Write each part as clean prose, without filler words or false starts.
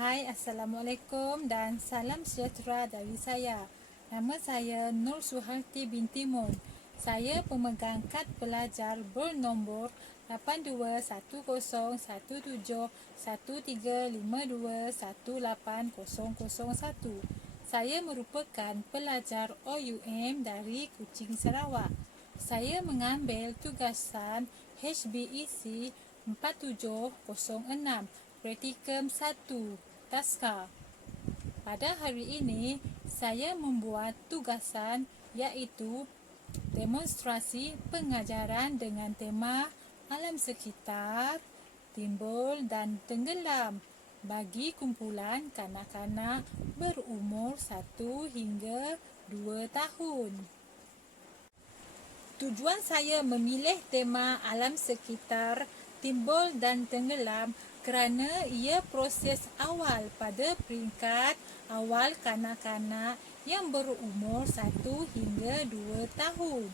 Hai, Assalamualaikum dan salam sejahtera dari saya. Nama saya Nur Suharti binti Mun. Saya pemegang kad pelajar bernombor 821213521801. Saya merupakan pelajar OUM dari Kuching, Sarawak. Saya mengambil tugasan HBEC 4706 Praktikum 1 Taska. Pada hari ini, saya membuat tugasan iaitu demonstrasi pengajaran dengan tema alam sekitar, timbul dan tenggelam bagi kumpulan kanak-kanak berumur 1 hingga 2 tahun. Tujuan saya memilih tema alam sekitar, timbul dan tenggelam kerana ia proses awal pada peringkat awal kanak-kanak yang berumur 1 hingga 2 tahun.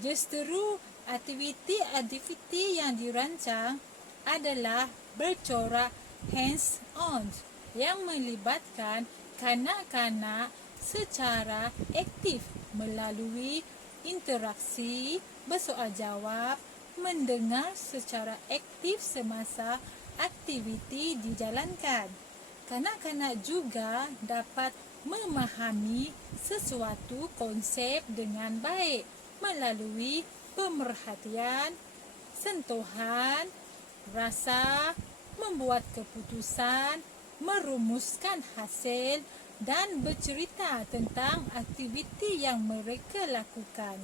Justeru aktiviti yang dirancang adalah bercorak hands-on yang melibatkan kanak-kanak secara aktif melalui interaksi, bersoal jawab, mendengar secara aktif semasa aktiviti dijalankan. Kanak-kanak juga dapat memahami sesuatu konsep dengan baik melalui pemerhatian, sentuhan, rasa, membuat keputusan, merumuskan hasil dan bercerita tentang aktiviti yang mereka lakukan.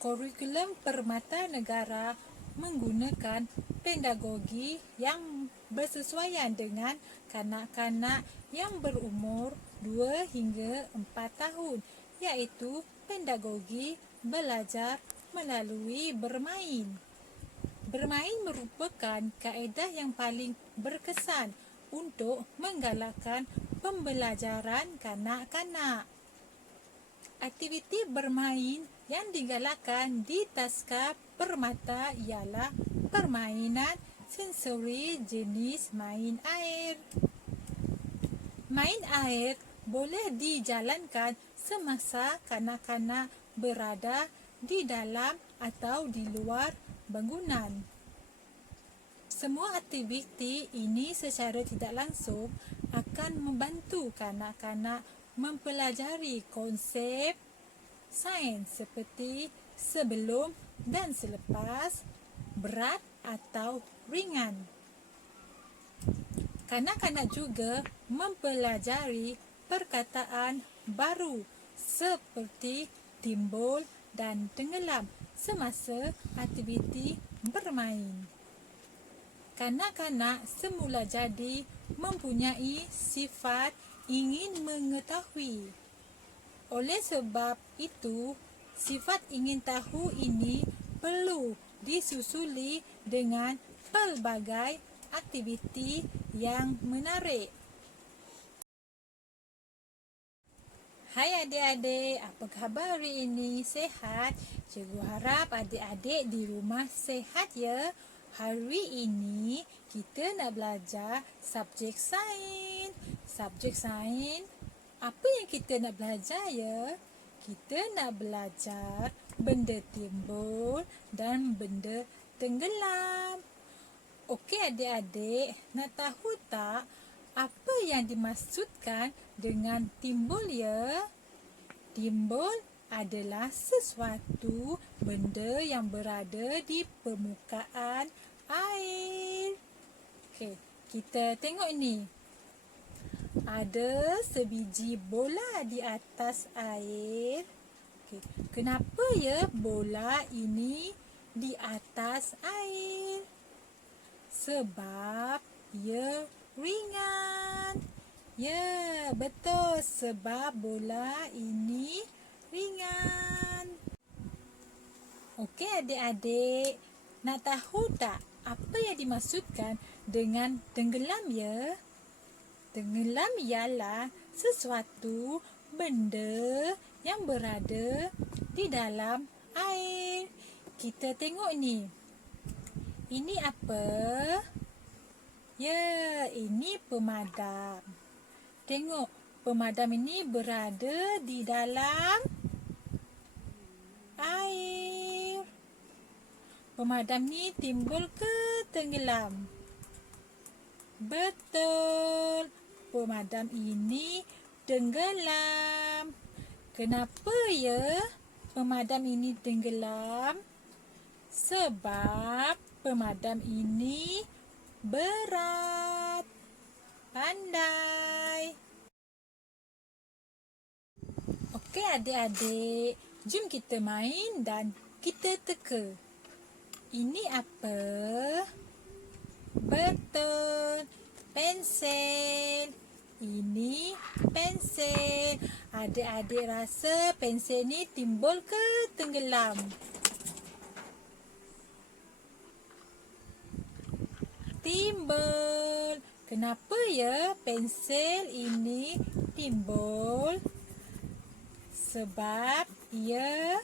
Kurikulum Permata Negara menggunakan pedagogi yang bersesuaian dengan kanak-kanak yang berumur 2 hingga 4 tahun, iaitu pedagogi belajar melalui bermain. Bermain merupakan kaedah yang paling berkesan untuk menggalakkan pembelajaran kanak-kanak. Aktiviti bermain yang digalakkan di Taska Permata ialah permainan sensori jenis main air. Main air boleh dijalankan semasa kanak-kanak berada di dalam atau di luar bangunan. Semua aktiviti ini secara tidak langsung akan membantu kanak-kanak mempelajari konsep sains seperti sebelum dan selepas, berat atau ringan. Kanak-kanak juga mempelajari perkataan baru seperti timbul dan tenggelam semasa aktiviti bermain. Kanak-kanak semula jadi mempunyai sifat ingin mengetahui. Oleh sebab itu, sifat ingin tahu ini perlu disusuli dengan pelbagai aktiviti yang menarik. Hai adik-adik, apa khabar hari ini? Sehat? Cikgu harap adik-adik di rumah sehat ya. Hari ini kita nak belajar subjek sains. Subjek sains, apa yang kita nak belajar ya? Kita nak belajar benda timbul dan benda tenggelam. Okey adik-adik, nak tahu tak apa yang dimaksudkan dengan timbul ya? Timbul adalah sesuatu benda yang berada di permukaan air. Okey, kita tengok ni. Ada sebiji bola di atas air. Okey, kenapa ya bola ini di atas air? Sebab ia ringan. Ya, betul. Sebab bola ini ringan. Okey adik-adik, nak tahu tak apa yang dimaksudkan dengan tenggelam ya? Tenggelam ialah sesuatu benda yang berada di dalam air. Kita tengok ni. Ini apa? Ya, ini pemadam. Tengok, pemadam ini berada di dalam air. Pemadam ni timbul ke tenggelam? Betul. Pemadam ini tenggelam. Kenapa ya pemadam ini tenggelam? Sebab pemadam ini berat. Pandai. Okey adik-adik, jom kita main dan kita teka. Ini apa? Betul, pensel. Ini pensel. Adik-adik rasa pensel ni timbul ke tenggelam? Timbul. Kenapa ya pensel ini timbul? Sebab ia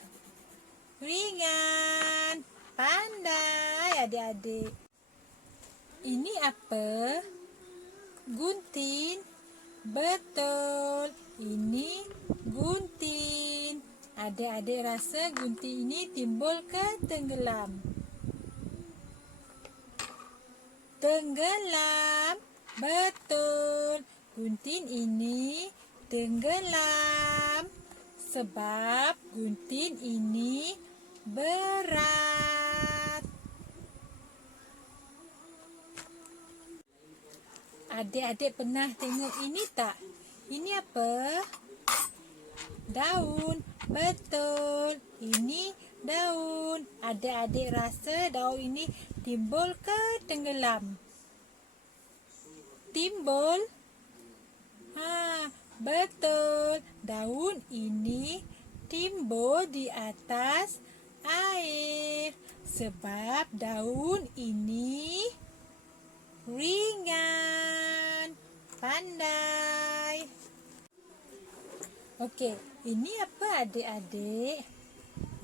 ringan. Pandai adik-adik. Ini apa? Gunting. Betul. Ini gunting. Adik-adik rasa gunting ini timbul ke tenggelam? Tenggelam. Betul. Gunting ini tenggelam. Sebab gunting ini berat. Adik-adik pernah tengok ini tak? Ini apa? Daun. Betul. Ini daun. Adik-adik rasa daun ini timbul ke tenggelam? Timbul? Betul. Daun ini timbul di atas air. Sebab daun ini ringan. Pandai. Okey, ini apa adik-adik?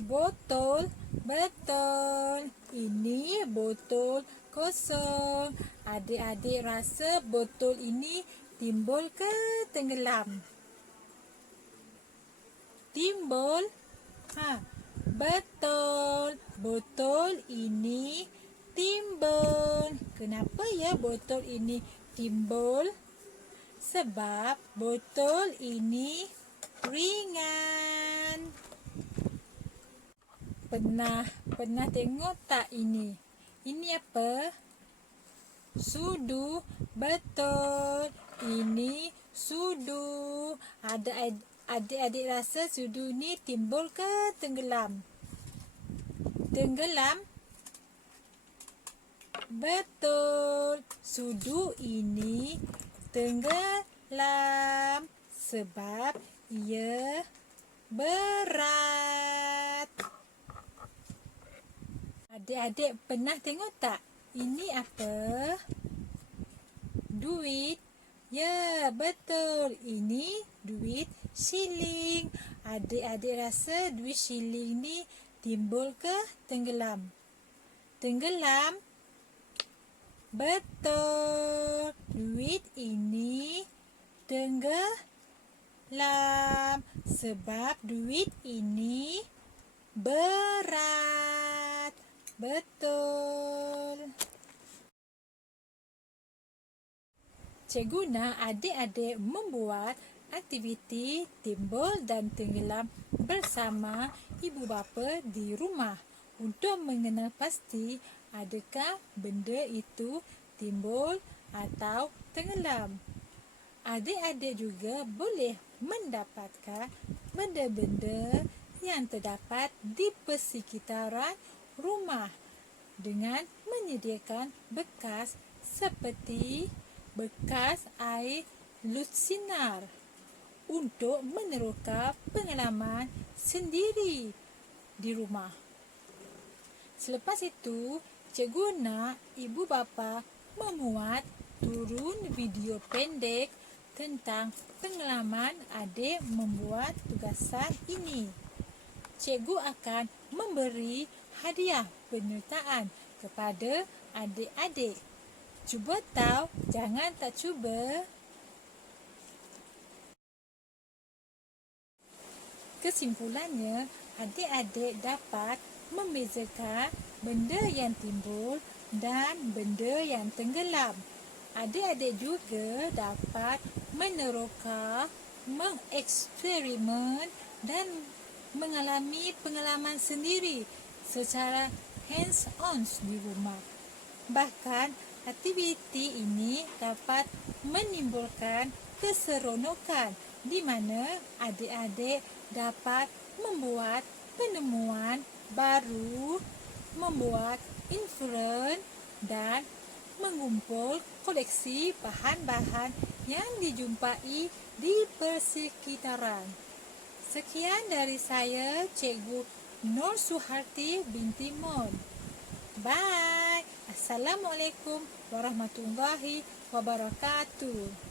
Botol. Betul. Ini botol kosong. Adik-adik rasa botol ini timbul ke tenggelam? Timbul? Betul. Botol ini timbul. Kenapa ya botol ini timbul? Sebab botol ini ringan. Pernah tengok tak ini? Ini apa? Sudu. Betul. Ini sudu. Adik-adik rasa sudu ni timbul ke tenggelam? Tenggelam? Betul. Sudu ini tenggelam sebab ia berat. Adik-adik pernah tengok tak? Ini apa? Duit. Ya, betul. Ini duit shilling. Adik-adik rasa duit shilling ni timbul ke tenggelam? Tenggelam? Betul. Duit ini tenggelam sebab duit ini berat. Betul. Cikgu nak adik-adik membuat aktiviti timbul dan tenggelam bersama ibu bapa di rumah untuk mengenal pasti adakah benda itu timbul atau tenggelam. Adik-adik juga boleh mendapatkan benda-benda yang terdapat di persekitaran rumah dengan menyediakan bekas seperti bekas air lusinar untuk meneroka pengalaman sendiri di rumah. Selepas itu, cikgu nak ibu bapa memuat turun video pendek tentang pengalaman adik membuat tugasan ini. Cikgu akan memberi hadiah penyertaan kepada adik-adik. Cuba tahu, jangan tak cuba. Kesimpulannya, adik-adik dapat membezakan benda yang timbul dan benda yang tenggelam. Adik-adik juga dapat meneroka, mengeksperimen dan mengalami pengalaman sendiri secara hands-on di rumah. Bahkan, aktiviti ini dapat menimbulkan keseronokan di mana adik-adik dapat membuat penemuan baru, membuat inferen dan mengumpul koleksi bahan-bahan yang dijumpai di persekitaran. Sekian dari saya, Cikgu Nur Suharti binti Mon. Bye. Assalamualaikum warahmatullahi wabarakatuh.